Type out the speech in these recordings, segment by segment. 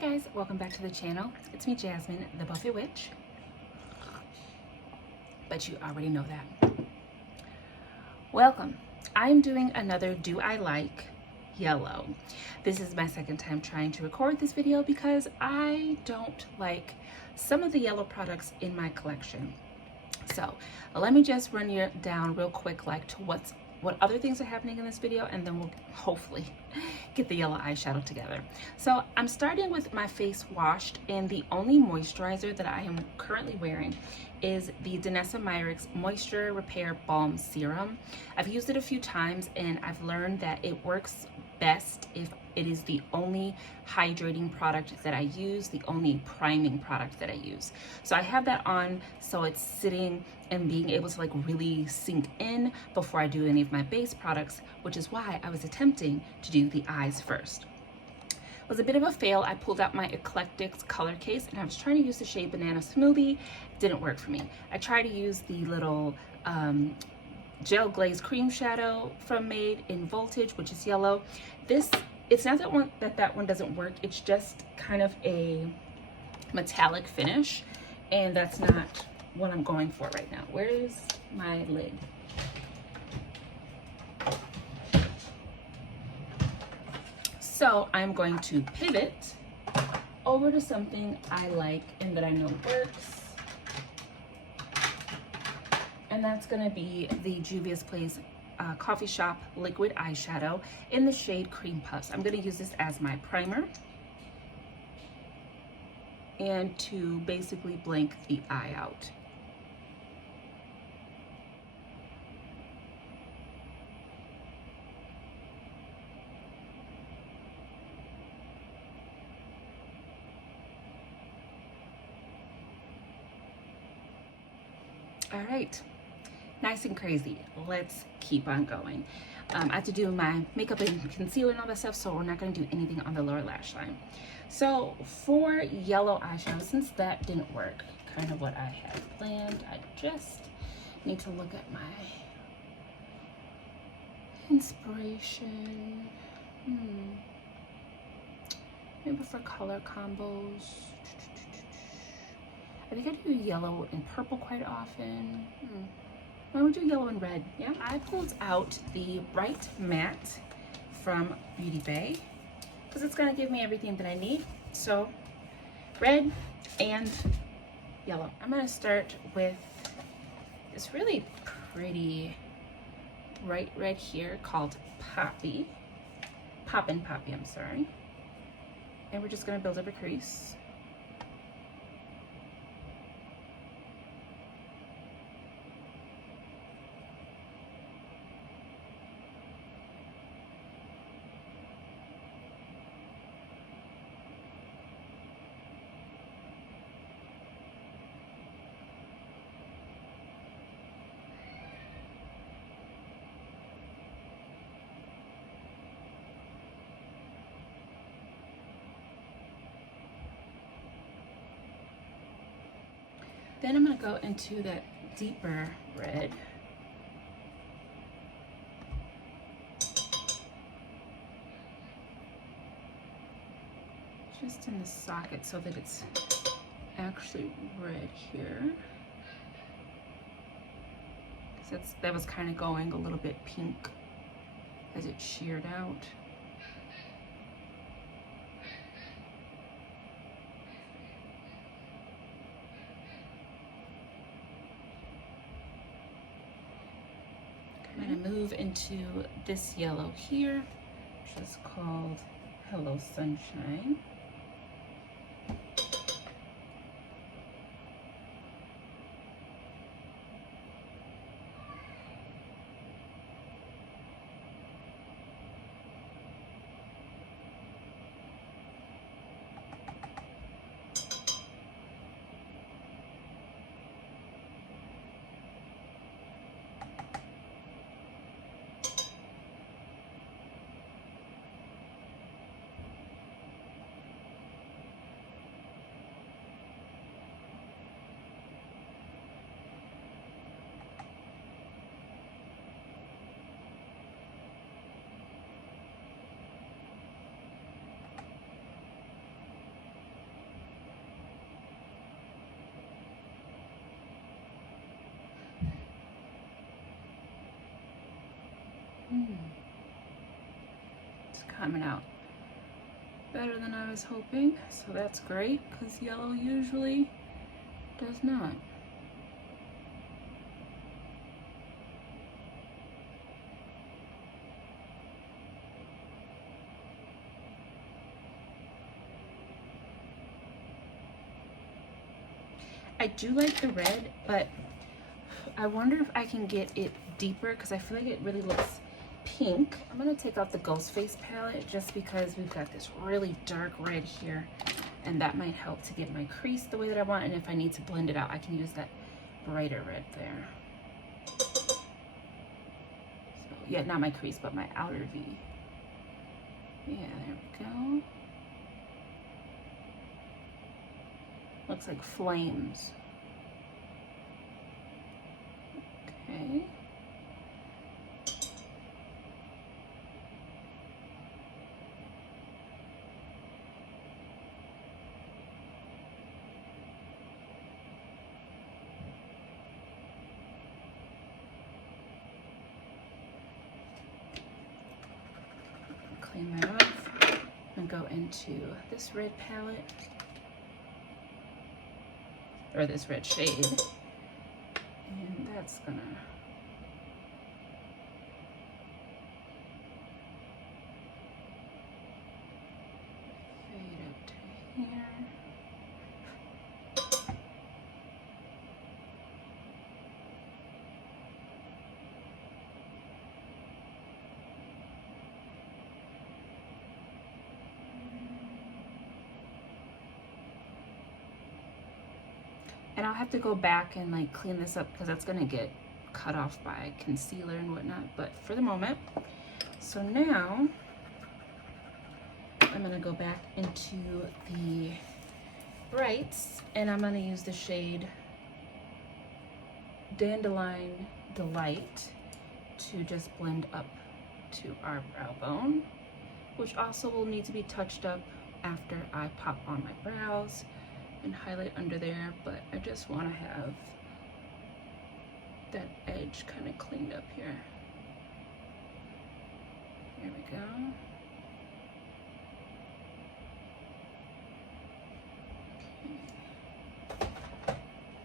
Hi guys, welcome back to the channel. It's me, Jasmine, the Buffet Witch. But you already know that. Welcome. I'm doing another Do I Like Yellow. This is my second time trying to record this video because I don't like some of the yellow products in my collection. So let me just run you down real quick like to what other things are happening in this video, and then we'll hopefully get the yellow eyeshadow together. So I'm starting with my face washed, and the only moisturizer that I am currently wearing is the Danessa Myricks Moisture Repair Balm Serum. I've used it a few times and I've learned that it works best if it is the only hydrating product that I use, the only priming product that I use. So I have that on so it's sitting and being able to like really sink in before I do any of my base products, which is why I was attempting to do the eyes first. It was a bit of a fail. I pulled out my Eclectics color case and I was trying to use the shade Banana Smoothie. Didn't work for me. I tried to use the little gel glazed cream shadow from Made in Voltage, which is yellow. It's not that one doesn't work. It's just kind of a metallic finish, and that's not what I'm going for right now. Where is my lid? So I'm going to pivot over to something I like and that I know works. And that's gonna be the Juvia's Place Coffee Shop Liquid Eyeshadow in the shade Cream Puffs. I'm gonna use this as my primer and to basically blank the eye out. All right, nice and crazy. Let's keep on going. I have to do my makeup and concealer and all that stuff, so we're not gonna do anything on the lower lash line. So for yellow eyeshadow, since that didn't work, kind of what I had planned, I just need to look at my inspiration. Maybe for color combos. I think I do yellow and purple quite often. Why don't we do yellow and red? Yeah, I pulled out the Bright Matte from Beauty Bay because it's gonna give me everything that I need. So red and yellow. I'm gonna start with this really pretty bright red here called Poppin' Poppy, I'm sorry. And we're just gonna build up a crease. Then I'm gonna go into that deeper red. Just in the socket so that it's actually red here. Because that was kind of going a little bit pink as it sheared out. I'm gonna move into this yellow here, which is called Hello Sunshine. It's coming out better than I was hoping, so that's great because yellow usually does not. I do like the red, but I wonder if I can get it deeper because I feel like it really looks pink. I'm gonna take out the Ghostface palette just because we've got this really dark red here, and that might help to get my crease the way that I want. And if I need to blend it out, I can use that brighter red there. So yeah, not my crease, but my outer V. Yeah, there we go. Looks like flames. Okay. Clean that off and go into this red palette, or this red shade, and that's gonna fade up to here. And I'll have to go back and like clean this up because that's gonna get cut off by concealer and whatnot, but for the moment. So now I'm gonna go back into the brights and I'm gonna use the shade Dandelion Delight to just blend up to our brow bone, which also will need to be touched up after I pop on my brows and highlight under there, but I just want to have that edge kind of cleaned up here. There we go. Okay.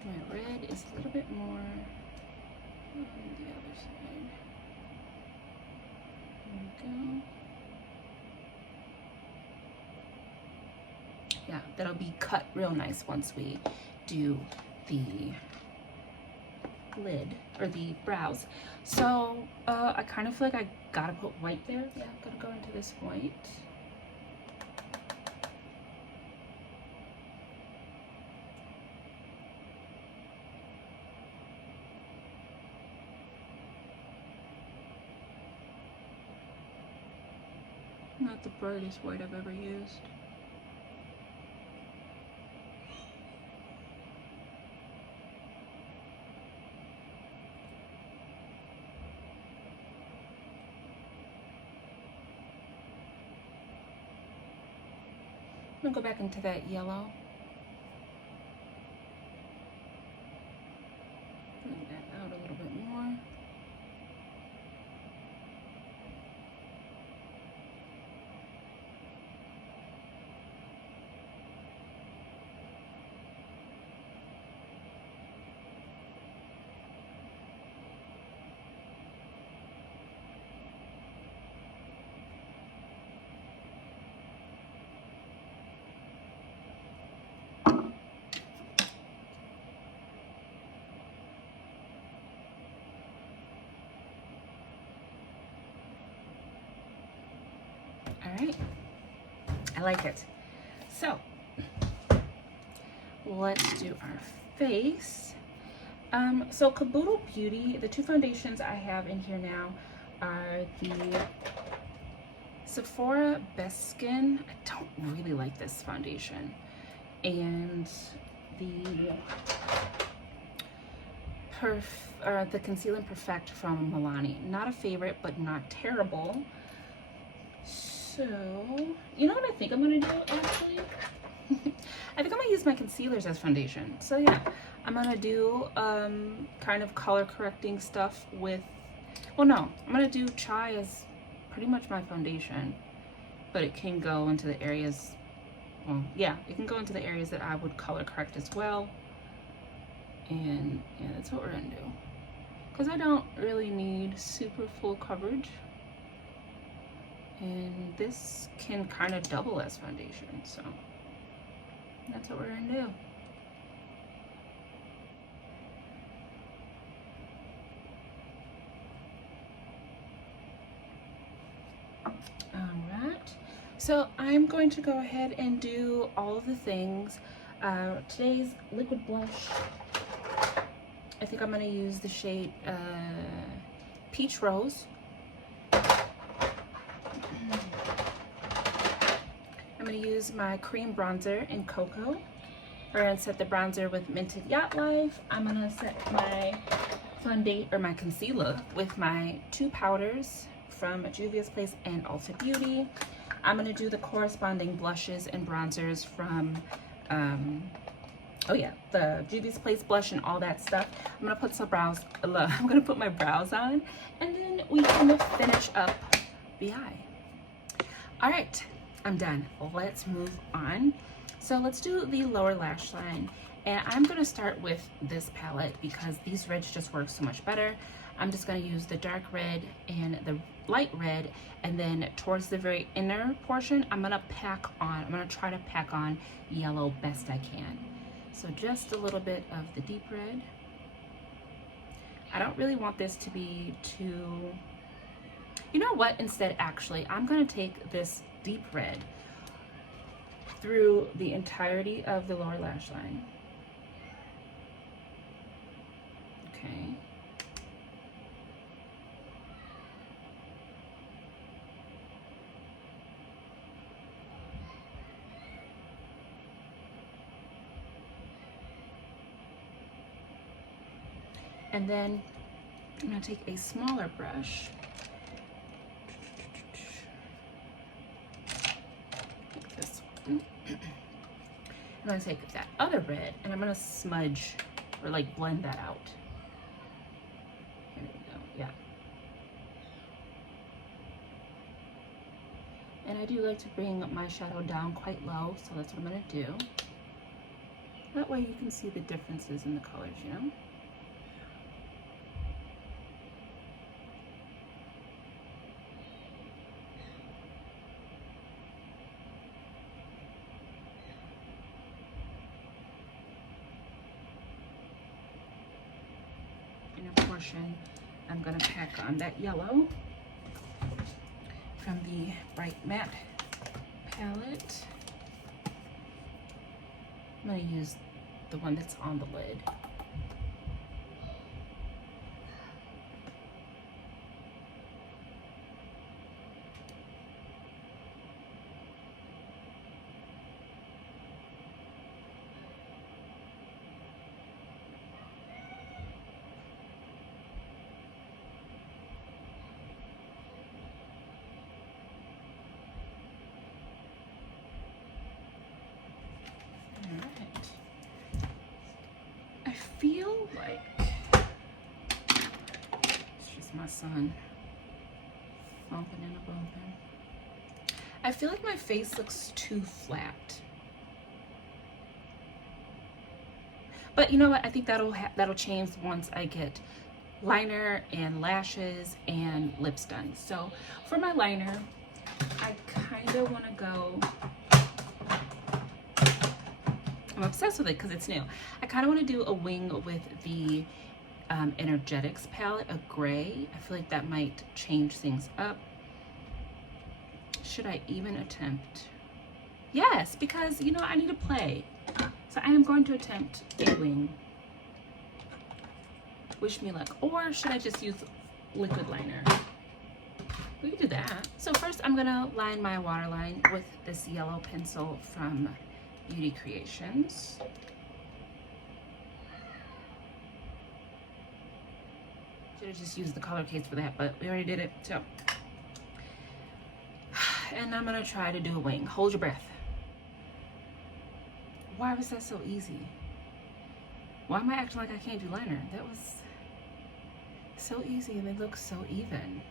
My red is a little bit more on the other side. There we go. Yeah, that'll be cut real nice once we do the lid or the brows. So I kind of feel like I gotta put white there. Yeah, I'm gonna go into this white. Not the brightest white I've ever used. I'm gonna go back into that yellow. Bring that out a little bit more. All right, I like it. So let's do our face. So Kaboodle Beauty, the two foundations I have in here now are the Sephora Best Skin. I don't really like this foundation. And the Conceal and Perfect from Milani. Not a favorite, but not terrible. So, you know what I think I'm gonna do actually? I think I'm gonna use my concealers as foundation. So yeah, I'm gonna do kind of color correcting stuff with Well, no, I'm gonna do Chai as pretty much my foundation, but it can go into the areas, well, yeah, it can go into the areas that I would color correct as well. And yeah, that's what we're gonna do. Because I don't really need super full coverage. And this can kind of double as foundation, so that's what we're gonna do. Alright, so I'm going to go ahead and do all of the things. Today's liquid blush, I think I'm going to use the shade Peach Rose. I'm going to use my cream bronzer in Cocoa. We're going to set the bronzer with Minted Yacht Life. I'm going to set my foundation or my concealer with my two powders from Juvia's Place and Ulta Beauty. I'm going to do the corresponding blushes and bronzers from oh yeah, the Juvia's Place blush and all that stuff. I'm gonna put some brows, I'm gonna put my brows on, and then we can finish up the eye. All right, I'm done. Let's move on. So let's do the lower lash line. And I'm gonna start with this palette because these reds just work so much better. I'm just gonna use the dark red and the light red, and then towards the very inner portion, I'm gonna try to pack on yellow best I can. So just a little bit of the deep red. I don't really want this to be too, you know what, instead actually, I'm gonna take this deep red through the entirety of the lower lash line. Okay. And then I'm gonna take a smaller brush, like this one. I'm gonna take that other red and I'm gonna smudge or like blend that out. Here we go, yeah. And I do like to bring my shadow down quite low, so that's what I'm gonna do. That way you can see the differences in the colors, you know? Portion, I'm going to pack on that yellow from the Bright Matte palette. I'm going to use the one that's on the lid. I feel like it's just my son bumping and a bumping. I feel like my face looks too flat. But you know what? I think that'll change once I get liner and lashes and lips done. So for my liner, I kind of want to go, I'm obsessed with it because it's new. I kind of want to do a wing with the Energetics palette, a gray. I feel like that might change things up. Should I even attempt? Yes, because you know, I need to play. So I am going to attempt a wing. Wish me luck. Or should I just use liquid liner? We can do that. So first I'm gonna line my waterline with this yellow pencil from Beauty Creations. Should have just used the color case for that, but we already did it, so. And I'm gonna try to do a wing. Hold your breath. Why was that so easy? Why am I acting like I can't do liner? So easy, and they look so even.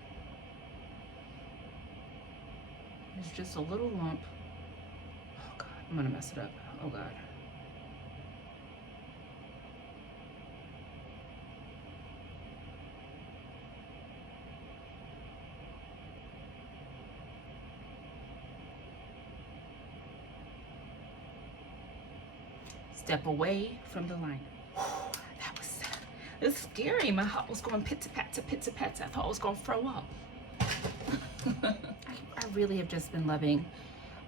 There's just a little lump. Oh God, I'm gonna mess it up. Oh God. Step away from the liner. It was scary. My heart was going pizza-pizza, pizza-pizza. I thought I was going to throw up. I really have just been loving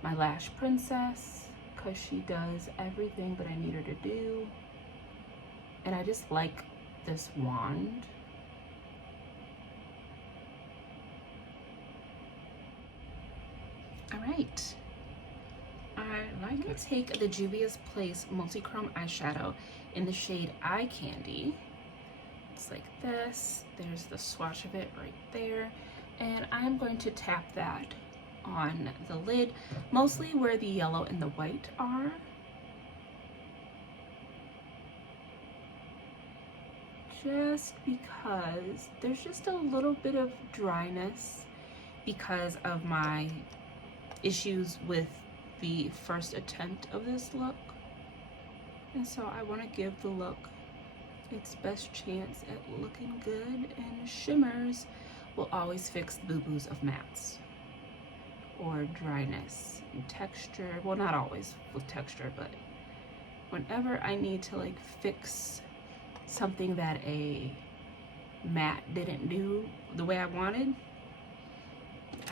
my Lash Princess because she does everything that I need her to do. And I just like this wand. All right. I'm going to take the Juvia's Place Multi-Chrome Eyeshadow in the shade Eye Candy. It's like this. There's the swatch of it right there. And I'm going to tap that on the lid, mostly where the yellow and the white are. Just because there's just a little bit of dryness because of my issues with the first attempt of this look. And so I want to give the look its best chance at looking good, and shimmers will always fix the boo-boos of mattes or dryness and texture. Well, not always with texture, but whenever I need to like fix something that a matte didn't do the way I wanted,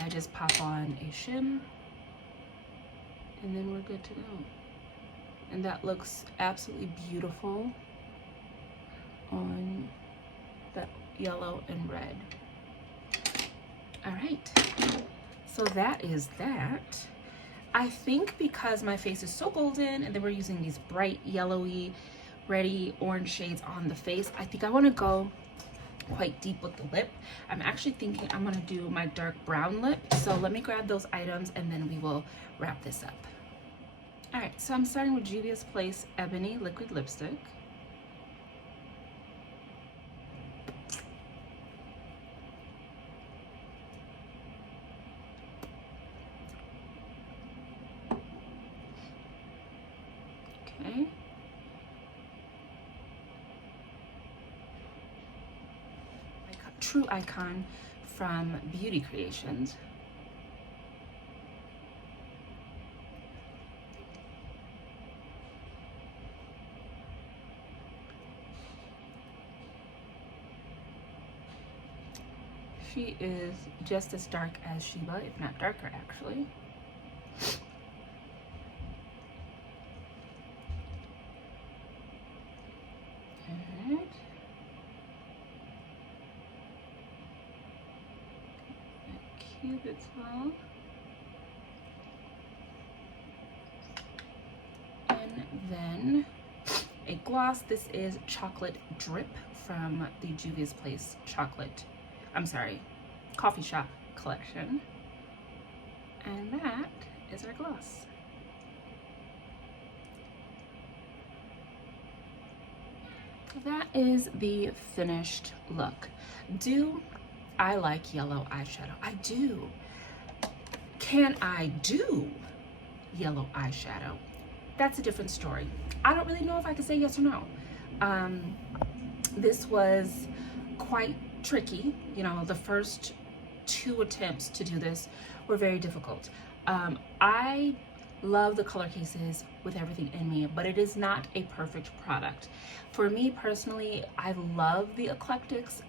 I just pop on a shim and then we're good to go. And that looks absolutely beautiful on that yellow and red. All right, so that is that. I think because my face is so golden and then we're using these bright yellowy, reddy orange shades on the face, I think I want to go quite deep with the lip. I'm actually thinking I'm going to do my dark brown lip. So let me grab those items and then we will wrap this up. All right, so I'm starting with Juvia's Place Ebony Liquid Lipstick. Okay. True Icon from Beauty Creations. She is just as dark as Sheba, if not darker actually. Alright. Cupid's bow. And then a gloss. This is Chocolate Drip from the Juvia's Place Coffee Shop collection. And that is our gloss. That is the finished look. Do I like yellow eyeshadow? I do. Can I do yellow eyeshadow? That's a different story. I don't really know if I can say yes or no. This was quite tricky. You know, the first 2 attempts to do this were very difficult. I love the color cases with everything in me, but it is not a perfect product. For me personally, I love the Eclectics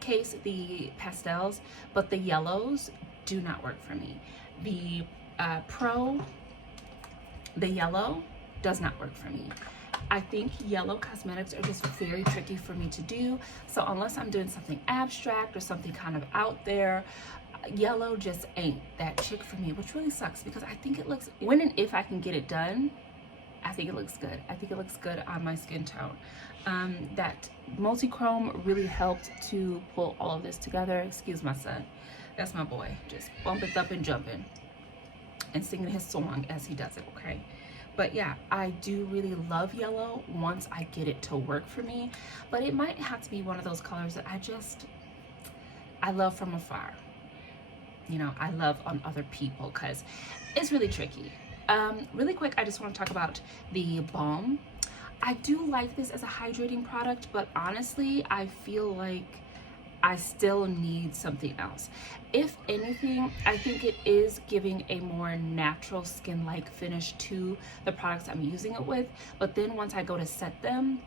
case, the pastels, but the yellows do not work for me. The the yellow does not work for me. I think yellow cosmetics are just very tricky for me to do. So unless I'm doing something abstract or something kind of out there, yellow just ain't that chick for me, which really sucks because I think it looks, when and if I can get it done, I think it looks good. I think it looks good on my skin tone. That multi-chrome really helped to pull all of this together. Excuse my son. That's my boy. Just bumping up and jumping and singing his song as he does it, okay? But yeah, I do really love yellow once I get it to work for me. But it might have to be one of those colors that I love from afar. You know, I love on other people because it's really tricky. Really quick, I just want to talk about the balm. I do like this as a hydrating product, but honestly, I feel like I still need something else. If anything, I think it is giving a more natural skin-like finish to the products I'm using it with, but then once I go to set them,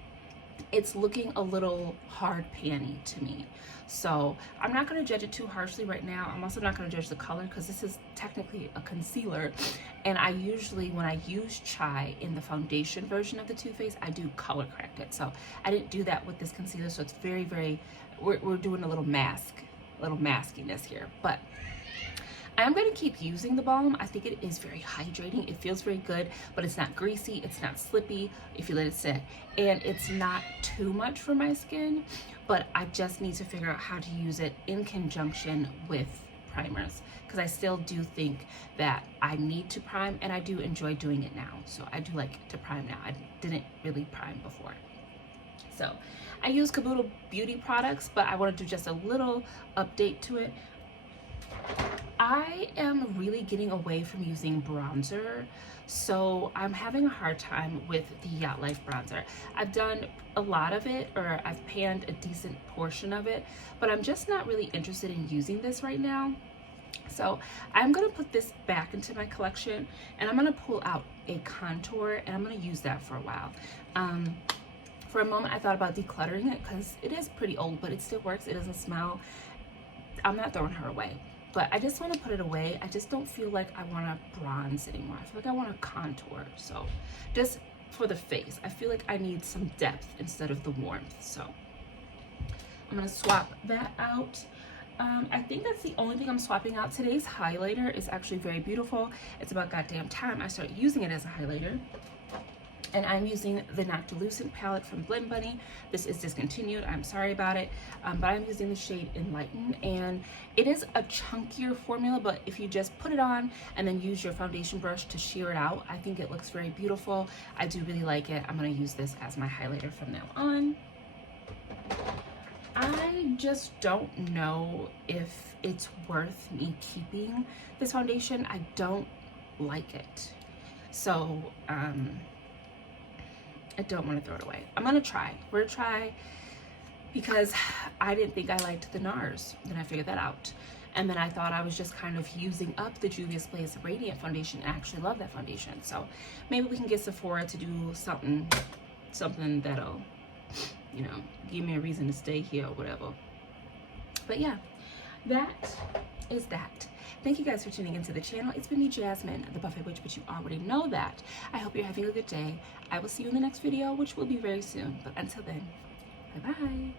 it's looking a little hard panty to me. So I'm not going to judge it too harshly right now. I'm also not going to judge the color because this is technically a concealer, and I usually, when I use Chai in the foundation version of the Too Faced, I do color correct it. So I didn't do that with this concealer, so it's very, very, we're doing a little maskiness here. But I'm going to keep using the balm. I think it is very hydrating. It feels very good, but it's not greasy. It's not slippy if you let it sit. And it's not too much for my skin, but I just need to figure out how to use it in conjunction with primers, because I still do think that I need to prime, and I do enjoy doing it now. So I do like to prime now. I didn't really prime before. So I use Kabuto Beauty products, but I want to do just a little update to it. I am really getting away from using bronzer, so I'm having a hard time with the Yacht Life bronzer. I've done a lot of it, or I've panned a decent portion of it, but I'm just not really interested in using this right now. So I'm going to put this back into my collection, and I'm going to pull out a contour, and I'm going to use that for a while. For a moment I thought about decluttering it because it is pretty old, but it still works. It doesn't smell. I'm not throwing her away, but I just want to put it away. I just don't feel like I want to bronze anymore. I feel like I want to contour. So just for the face, I feel like I need some depth instead of the warmth. So I'm going to swap that out. I think that's the only thing I'm swapping out. Today's highlighter is actually very beautiful. It's about goddamn time I started using it as a highlighter. And I'm using the Noctilucent palette from Blend Bunny. This is discontinued, I'm sorry about it, but I'm using the shade Enlighten, and it is a chunkier formula, but if you just put it on and then use your foundation brush to sheer it out, I think it looks very beautiful. I do really like it. I'm gonna use this as my highlighter from now on. I just don't know if it's worth me keeping this foundation. I don't like it. So, I don't want to throw it away. I'm gonna try. We're gonna try, because I didn't think I liked the NARS. Then I figured that out. And then I thought I was just kind of using up the Juvia's Place Radiant Foundation. I actually love that foundation. So maybe we can get Sephora to do something that'll, you know, give me a reason to stay here or whatever. But yeah, that is that. Thank you guys for tuning into the channel. It's been me, Jasmine, the Buffet Witch, but you already know that. I hope you're having a good day. I will see you in the next video, which will be very soon. But until then, bye-bye.